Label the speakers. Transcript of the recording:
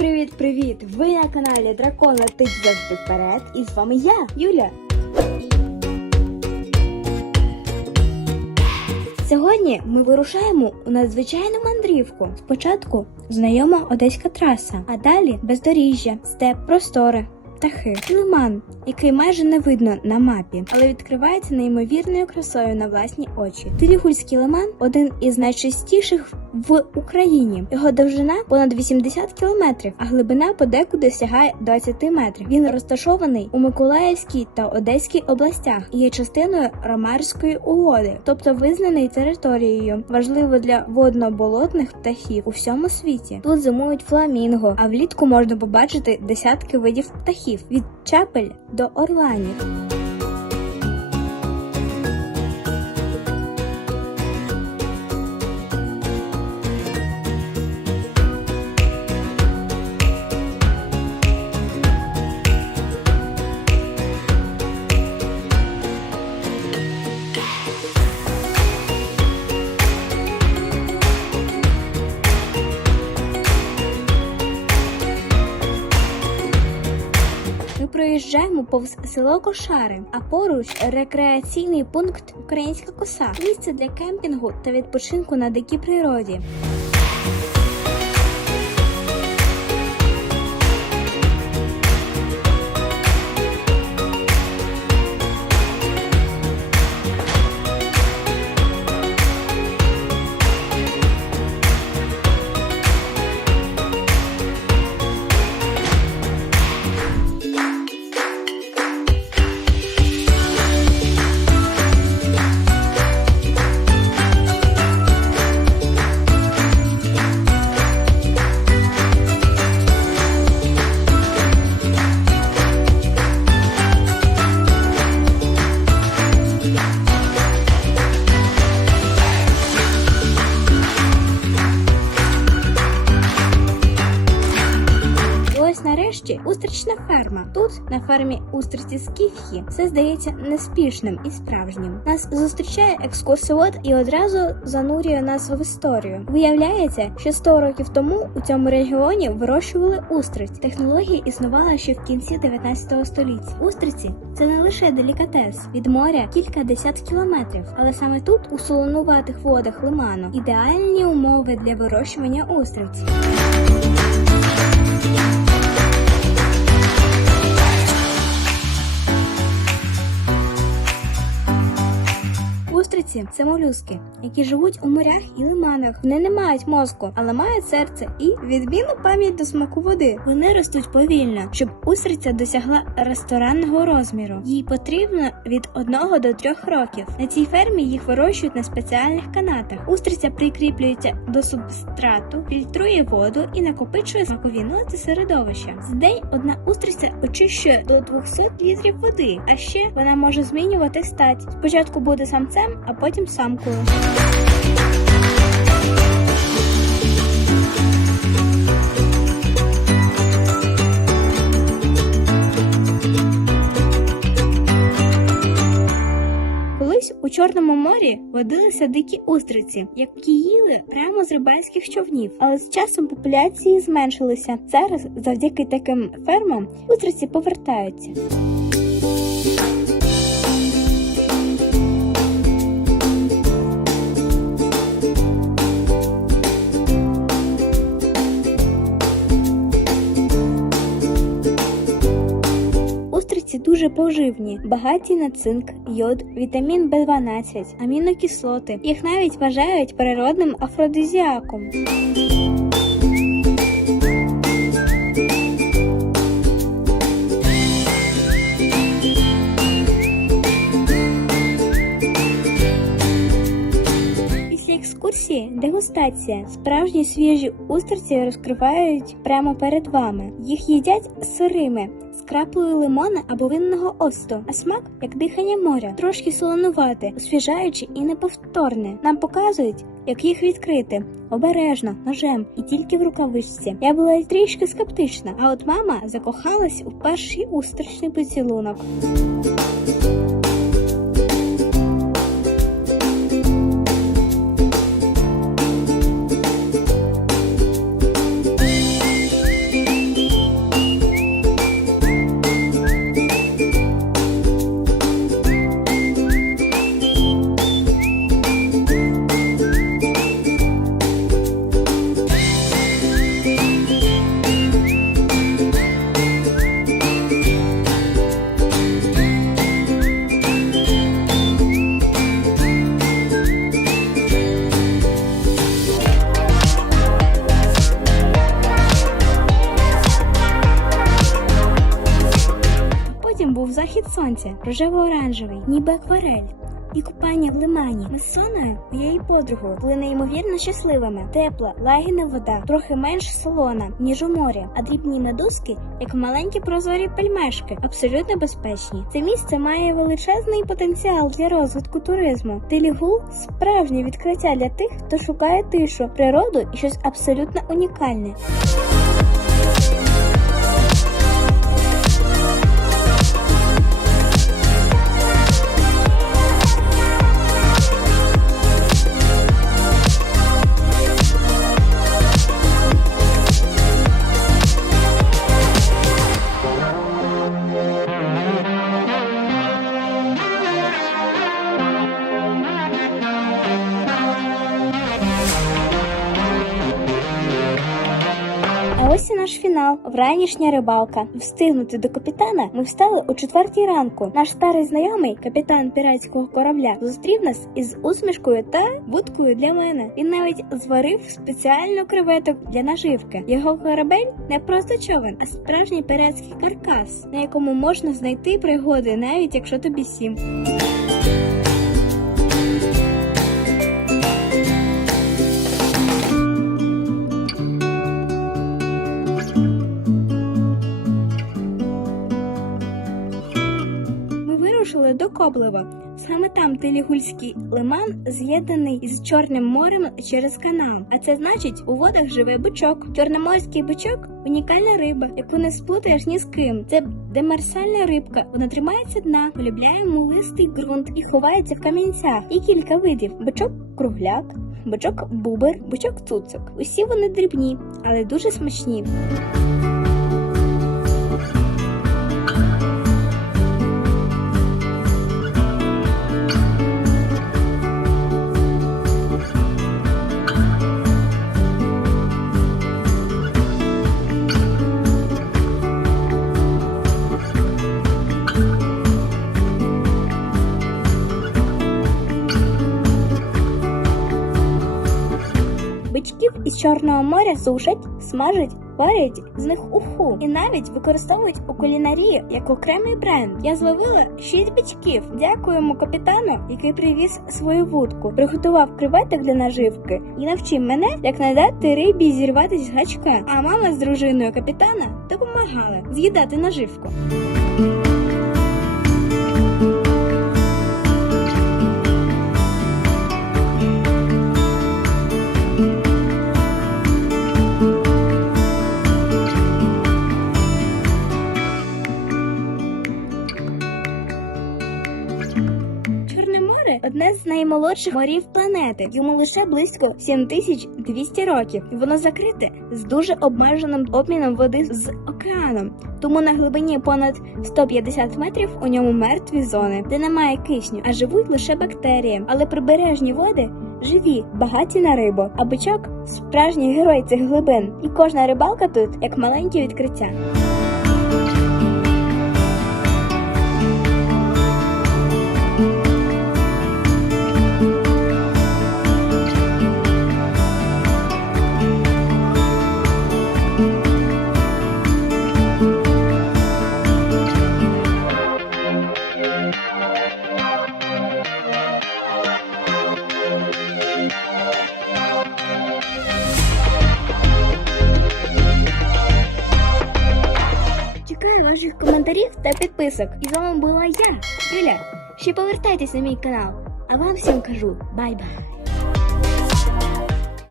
Speaker 1: Привіт-привіт! Ви на каналі Дракон летить завжди вперед. І з вами я, Юля. Сьогодні ми вирушаємо у надзвичайну мандрівку. Спочатку знайома одеська траса, а далі бездоріжжя, степ, простори. Птахи, лиман, який майже не видно на мапі, але відкривається неймовірною красою на власні очі. Тирігульський лиман один із найчастіших в Україні. Його довжина понад 80 кілометрів, а глибина подекуди сягає 20 метрів. Він розташований у Миколаївській та Одеській областях і є частиною Ромарської угоди, тобто визнаний територією, важливо для водно-болотних птахів у всьому світі. Тут зимують фламінго, а влітку можна побачити десятки видів птахів від чепель до орланів. Проїжджаємо повз село Кошари, а поруч рекреаційний пункт Українська коса, місце для кемпінгу та відпочинку на дикій природі. Нарешті ферма. Тут на фермі устриці Скіфхі все здається неспішним і справжнім. Нас зустрічає екскурсовод і одразу занурює нас в історію. Виявляється, що 100 років тому у цьому регіоні вирощували устриць. Технологія існувала ще в кінці 19 століття. Устриці це не лише делікатес від моря кілька десят кілометрів, але саме тут, у солонуватих водах лиману, ідеальні умови для вирощування устриць. Устриці це молюски, які живуть у морях і лиманах. Вони не мають мозку, але мають серце і відмінну пам'ять до смаку води. Вони ростуть повільно, щоб устриця досягла ресторанного розміру. Їй потрібно від 1 до 3 років. На цій фермі їх вирощують на спеціальних канатах. Устриця прикріплюється до субстрату, фільтрує воду і накопичує смакові ноти середовища. За день одна устриця очищує до 200 літрів води, а ще вона може змінювати стать. Спочатку буде самцем, а потім самкою. Колись у Чорному морі водилися дикі устриці, які їли прямо з рибальських човнів. Але з часом популяції зменшилися. Зараз, завдяки таким фермам, устриці повертаються. Дуже поживні, багаті на цинк, йод, вітамін В12, амінокислоти. Їх навіть вважають природним афродизіаком. Дегустація. Справжні свіжі устриці розкривають прямо перед вами. Їх їдять сирими. З краплею лимона або винного осту, а смак як дихання моря, трошки солонувати, освіжаюче і неповторне. Нам показують, як їх відкрити обережно, ножем і тільки в рукавичці. Я була трішки скептична, а от мама закохалась у перший устричний поцілунок. Захід сонця, рожево-оранжевий, ніби акварель. І купання в лимані. Ми з Соною, моєю подругою, були неймовірно щасливими. Тепла, лагідна вода, трохи менш солона, ніж у морі, а дрібні медузки, як маленькі прозорі пельмешки, абсолютно безпечні. Це місце має величезний потенціал для розвитку туризму. Телігул справжнє відкриття для тих, хто шукає тишу, природу і щось абсолютно унікальне. Наш фінал. Вранішня рибалка. Встигнути до капітана ми встали о четвертій ранку. Наш старий знайомий, капітан піратського корабля, зустрів нас із усмішкою та вудкою для мене. Він навіть зварив спеціально креветок для наживки. Його корабель не просто човен, а справжній піратський каркас, на якому можна знайти пригоди, навіть якщо тобі сім. Коблева. Саме там Телігульський лиман з'єднаний із Чорним морем через канал. А це значить, у водах живе бичок. Чорноморський бичок унікальна риба, яку не сплутаєш ні з ким. Це демерсальна рибка. Вона тримається дна, полюбляє мулистий ґрунт і ховається в камінцях. Є кілька видів: бичок кругляк. Бичок бубер, бичок цуцик. Усі вони дрібні, але дуже смачні. Бичків із Чорного моря сушать, смажать, варять з них уху і навіть використовують у кулінарії як окремий бренд. Я зловила шість бичків. Дякуємо капітану, який привіз свою вудку, приготував креветок для наживки і навчив мене, як не дати рибі зірватись з гачка. А мама з дружиною капітана допомагала з'їдати наживку. Одне з наймолодших морів планети. Йому лише близько 7200 років, воно закрите з дуже обмеженим обміном води з океаном. Тому на глибині понад 150 метрів у ньому мертві зони, де немає кисню, а живуть лише бактерії. Але прибережні води живі, багаті на рибу. А бичок справжній герой цих глибин. І кожна рибалка тут як маленьке відкриття. Коментарів та підписок. І з вами була я, Юля. Ще повертайтесь на мій канал. А вам всім кажу бай-бай.